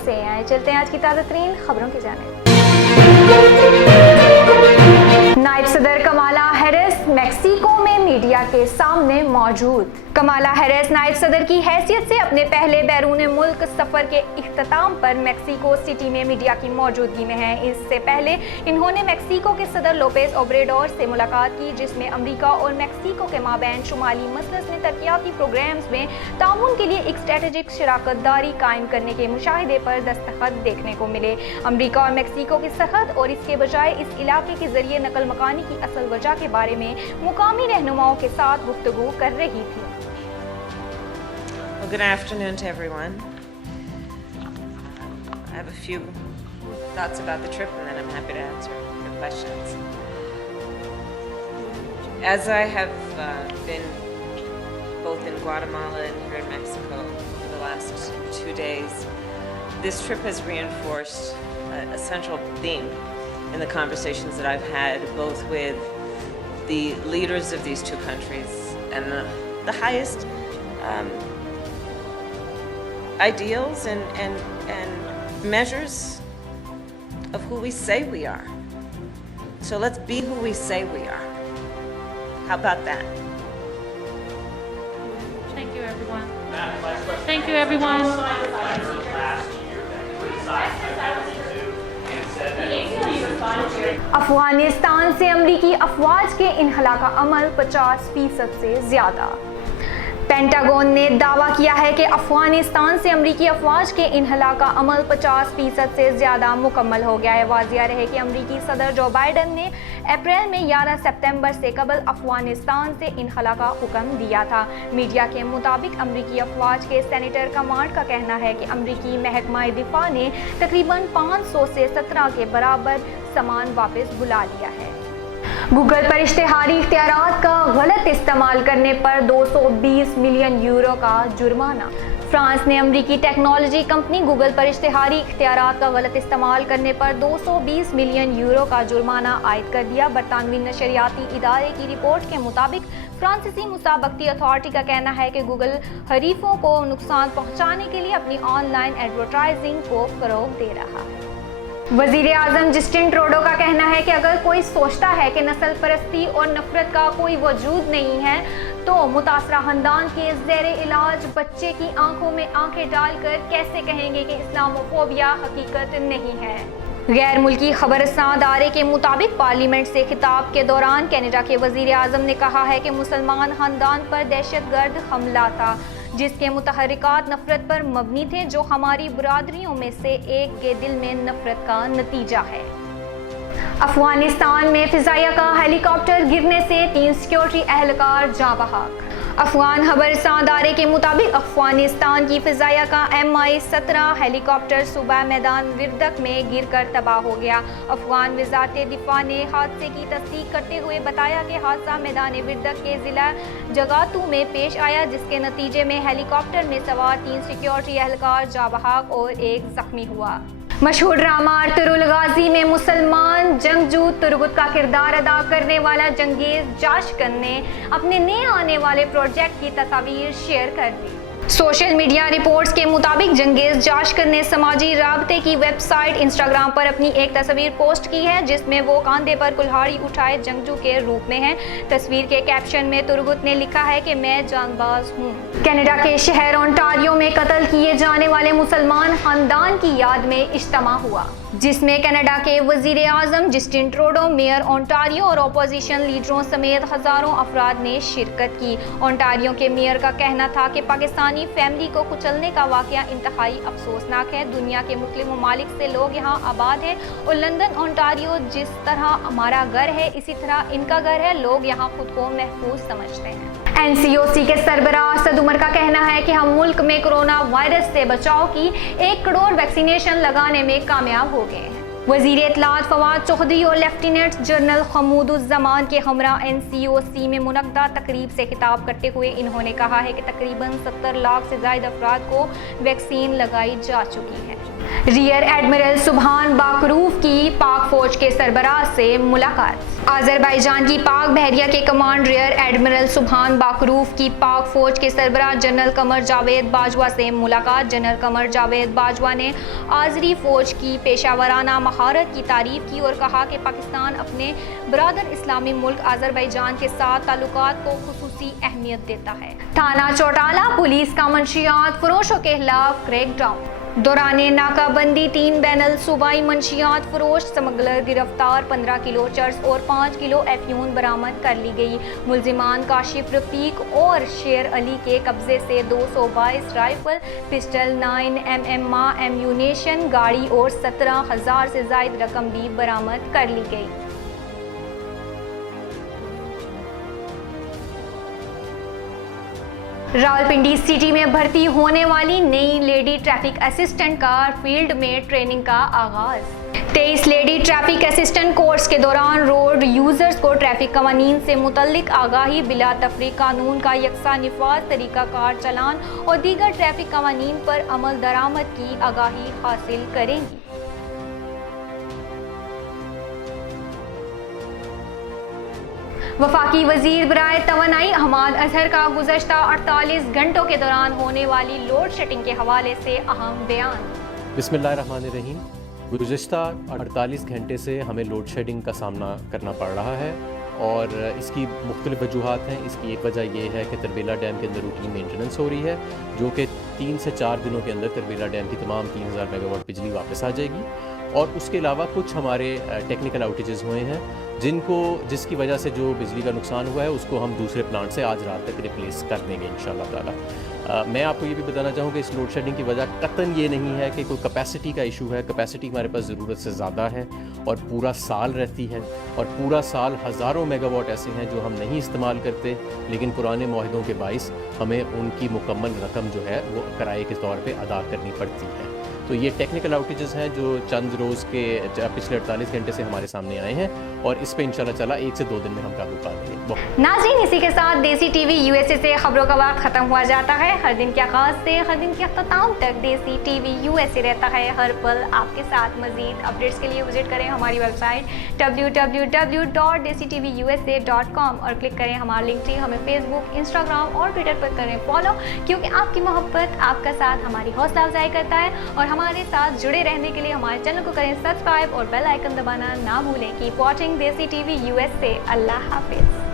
से आए। चलते हैं आज की ताज़ा तरीन खबरों की जानिब। नायब सदर कमाला हैरिस मैक्सिको में मीडिया के सामने मौजूद। कमाला हैरिस नायब सदर की हैसियत से अपने पहले बैरून मुल्क सफर के इख्तिताम पर मैक्सिको सिटी में मीडिया की मौजूदगी में हैं। इससे पहले इन्होंने मैक्सिको के सदर लोपेज ओब्रेडोर से मुलाकात की, जिसमें अमेरिका और मैक्सिको के माबैन शुमाली मसलस में तरक्याती प्रोग्राम्स में ताउन के लिए एक स्ट्रेटेजिक शराकत दारी कायम करने के मुशाहिदे पर दस्तखत देखने को मिले। अमेरिका और मैक्सिको की सरहद और इसके बजाय इस इलाके के जरिए नकल मकानी की असल वजह के बारे में मुकामी रहनुमाओं के साथ गुफ्तगू कर रही थी। Well, good afternoon to everyone. I have a few thoughts about the trip and then I'm happy to answer your questions. As I have been both in Guatemala and here in Mexico for the last 2 days, this trip has reinforced a central theme in the conversations that I've had both with the leaders of these two countries and the highest ideals and measures of who we say we are. So let's be who we say we are. How about that? Thank you, everyone. Thank you, everyone. Afghanistan से अमरीकी अफवाज के इन्हला का अमल 50% से ज़्यादा। Pentagon ने दावा किया है कि अफगानिस्तान से अमरीकी अफवाज के इन्हला का अमल 50% से ज़्यादा मुकम्मल हो गया है। वाज़िया रहे कि अमरीकी सदर जो बाइडन ने अप्रैल में 11 सितंबर से कबल अफगानिस्तान से इन्हला का हुक्म दिया था। मीडिया के मुताबिक अमरीकी अफवाज के सेनेटर कमांड का कहना है कि अमरीकी महकमा दिफा ने तकरीबन 500 से 17 के बराबर सामान वापस बुला लिया है। गूगल पर इश्तिहारी इख्तियारात का गलत इस्तेमाल करने पर 220 मिलियन यूरो का जुर्माना। फ्रांस ने अमरीकी टेक्नोलॉजी कंपनी गूगल पर इश्तिहारी इख्तियारात का गलत इस्तेमाल करने पर 220 मिलियन यूरो का जुर्माना आयद कर दिया। बरतानवी नशरियाती इदारे की रिपोर्ट के मुताबिक फ्रांसीसी मुसाबकती अथॉरिटी का कहना है कि गूगल हरीफों को नुकसान पहुंचाने के लिए अपनी ऑनलाइन एडवर्टाइजिंग को फरोग दे रहा है। वज़ीर आज़म जस्टिन ट्रूडो का कहना है कि अगर कोई सोचता है कि नस्ल परस्ती और नफरत का कोई वजूद नहीं है तो मुतासरा खानदान के ज़ेरे इलाज बच्चे की आंखों में आंखें डालकर कैसे कहेंगे कि इस्लामोफोबिया हकीकत नहीं है। गैर मुल्की खबरसां अदारे के मुताबिक पार्लियामेंट से खिताब के दौरान कनाडा के वज़ीर आज़म ने कहा है कि मुसलमान खानदान पर दहशतगर्द हमला था जिसके मुतहरिकात नफरत पर मबनी थे, जो हमारी बरादरियों में से एक के दिल में नफरत का नतीजा है। अफगानिस्तान में फिजाइया का हेलीकॉप्टर गिरने से 3 सिक्योरिटी एहलकार जाँ बहक। अफगान खबरसां अदारे के मुताबिक अफगानिस्तान की फिजाइया का MI-17 हेलीकॉप्टर सुबह मैदान विरदक में गिरकर तबाह हो गया। अफगान वज़ारत दिफा ने हादसे की तस्दीक करते हुए बताया कि हादसा मैदान विरदक के ज़िला जगातू में पेश आया, जिसके नतीजे में हेलीकॉप्टर में सवार 3 सिक्योरिटी एहलकार जाँ बहक और एक जख्मी हुआ। मशहूर ड्रामा अर्तुगरुल गाजी में मुसलमान जंगजू तुर्गुत का किरदार अदा करने वाला जंगेज जाशकन ने अपने नए आने वाले प्रोजेक्ट की तस्वीर शेयर कर दी। सोशल मीडिया रिपोर्ट्स के मुताबिक जंगेज जाशकन ने समाजी राबते की वेबसाइट इंस्टाग्राम पर अपनी एक तस्वीर पोस्ट की है, जिसमें वो कांधे पर कुल्हाड़ी उठाए जंगजू के रूप में है। तस्वीर के कैप्शन में तुर्गुत ने लिखा है कि मैं जानबाज हूँ। कनाडा के शहर ओंटारियो में कत्ल किए जाने वाले मुसलमान खानदान की याद में इज्तिमा हुआ, जिसमें कनाडा के वज़ीर आज़म जस्टिन ट्रूडो, मेयर ओंटारियो और अपोजिशन लीडरों समेत हज़ारों अफराद ने शिरकत की। ओंटारियो के मेयर का कहना था कि पाकिस्तानी फैमिली को कुचलने का वाक़या इंतहाई अफसोसनाक है। दुनिया के मुख्तलिफ ममालिक से लोग यहाँ आबाद हैं और लंदन ओंटारियो जिस तरह हमारा घर है इसी तरह इनका घर है। लोग यहाँ खुद को महफूज समझते हैं। NCOC के सरबराह असद उमर का कहना है कि हम मुल्क में कोरोना वायरस से बचाव की 1 करोड़ वैक्सीनेशन लगाने में कामयाब हो गए हैं। वज़ीर इत्तलात फवाद चौधरी और लेफ्टिनेंट जनरल खमूदुज़्ज़मान के हमरा NCOC में मुनक्दा तकरीब से खिताब करते हुए इन्होंने कहा है कि तकरीबन 70 लाख से ज़ायद अफराद को वैक्सीन लगाई जा चुकी है। रियर एडमिरल सुबहान बाकरूफ की पाक فوج کے سربراہ سے ملاقات۔ آذربائیجان کی پاک بحریہ کے کمانڈ ریئر ایڈمرل سبحان باکروف کی پاک فوج کے سربراہ جنرل قمر جاوید باجوہ سے ملاقات۔ جنرل قمر جاوید باجوہ نے آذری فوج کی پیشہ ورانہ مہارت کی تعریف کی اور کہا کہ پاکستان اپنے برادر اسلامی ملک آذربائیجان کے ساتھ تعلقات کو خصوصی اہمیت دیتا ہے۔ تھانہ چوٹالہ پولیس کا منشیات فروشوں کے خلاف کریک ڈاؤن۔ دوران ناکہ بندی 3 بین الصوبائی منشیات فروش سمگلر گرفتار، 15 کلو چرس اور 5 کلو افیون برآمد کر لی گئی۔ ملزمان کاشف رفیق اور شیر علی کے قبضے سے 222 رائفل، پسٹل، 9mm ماء ایمیونیشن، گاڑی اور 17,000 سے زائد رقم بھی برآمد کر لی گئی۔ راولپنڈی سٹی میں بھرتی ہونے والی نئی لیڈی ٹریفک اسسٹنٹ کا فیلڈ میں ٹریننگ کا آغاز۔ 23 لیڈی ٹریفک اسسٹنٹ کورس کے دوران روڈ یوزرز کو ٹریفک قوانین سے متعلق آگاہی، بلا تفریق قانون کا یکساں نفاذ، طریقہ کار چلان اور دیگر ٹریفک قوانین پر عمل درآمد کی آگاہی حاصل کریں گی۔ وفاقی وزیر برائے توانائی حماد اظہر کا گزشتہ 48 گھنٹوں کے دوران ہونے والی لوڈ شیڈنگ کے حوالے سے اہم بیان۔ بسم اللہ الرحمن الرحیم۔ گزشتہ 48 گھنٹے سے ہمیں لوڈ شیڈنگ کا سامنا کرنا پڑ رہا ہے اور اس کی مختلف وجوہات ہیں۔ اس کی ایک وجہ یہ ہے کہ تربیلا ڈیم کے اندر روٹین مینٹیننس ہو رہی ہے، جو کہ 3 سے 4 دنوں کے اندر تربیلا ڈیم کی تمام 3000 میگا واٹ بجلی واپس آ جائے گی، اور اس کے علاوہ کچھ ہمارے ٹیکنیکل آؤٹیجز ہوئے ہیں جس کی وجہ سے جو بجلی کا نقصان ہوا ہے اس کو ہم دوسرے پلانٹ سے آج رات تک ریپلیس کر دیں گے انشاءاللہ تعالیٰ۔ میں آپ کو یہ بھی بتانا چاہوں کہ اس لوڈ شیڈنگ کی وجہ قطعاً یہ نہیں ہے کہ کوئی کیپیسٹی کا ایشو ہے۔ کیپیسٹی ہمارے پاس ضرورت سے زیادہ ہے اور پورا سال رہتی ہے، اور پورا سال ہزاروں میگا واٹ ایسے ہیں جو ہم نہیں استعمال کرتے، لیکن پرانے معاہدوں کے باعث ہمیں ان کی مکمل رقم جو ہے وہ کرائے کے طور پہ ادا کرنی پڑتی ہے۔ تو یہ ٹیکنیکل آؤٹیجز ہیں جو چند روز کے پچھلے 48 گھنٹے سے ہمارے سامنے آئے ہیں، اور اس پہ انشاءاللہ تعالیٰ 1 سے 2 دن میں ہم قابو پا لیں گے۔ ناظرین، اسی کے ساتھ دیسی ٹی وی USA سے خبروں کا وقت ختم ہوا جاتا ہے۔ ہر دن کے آغاز سے ہر دن کے اختتام تک دیسی ٹی وی USA رہتا ہے ہر پل آپ کے ساتھ۔ مزید اپڈیٹس کے لیے وزٹ کریں ہماری ویب سائٹ www.desitvUSA.com اور کلک کریں ہمارا لنک ٹری۔ ہمیں فیس بک، انسٹاگرام اور ٹویٹر پر کریں فالو، کیونکہ آپ کی محبت، آپ کا ساتھ ہماری حوصلہ افزائی کرتا ہے، اور ہمارے ساتھ جڑے رہنے کے لیے ہمارے چینل کو کریں سبسکرائب اور بیل آئیکن دبانا نہ بھولیں۔ کیپ واچنگ دیسی ٹی وی USA۔ اللہ حافظ۔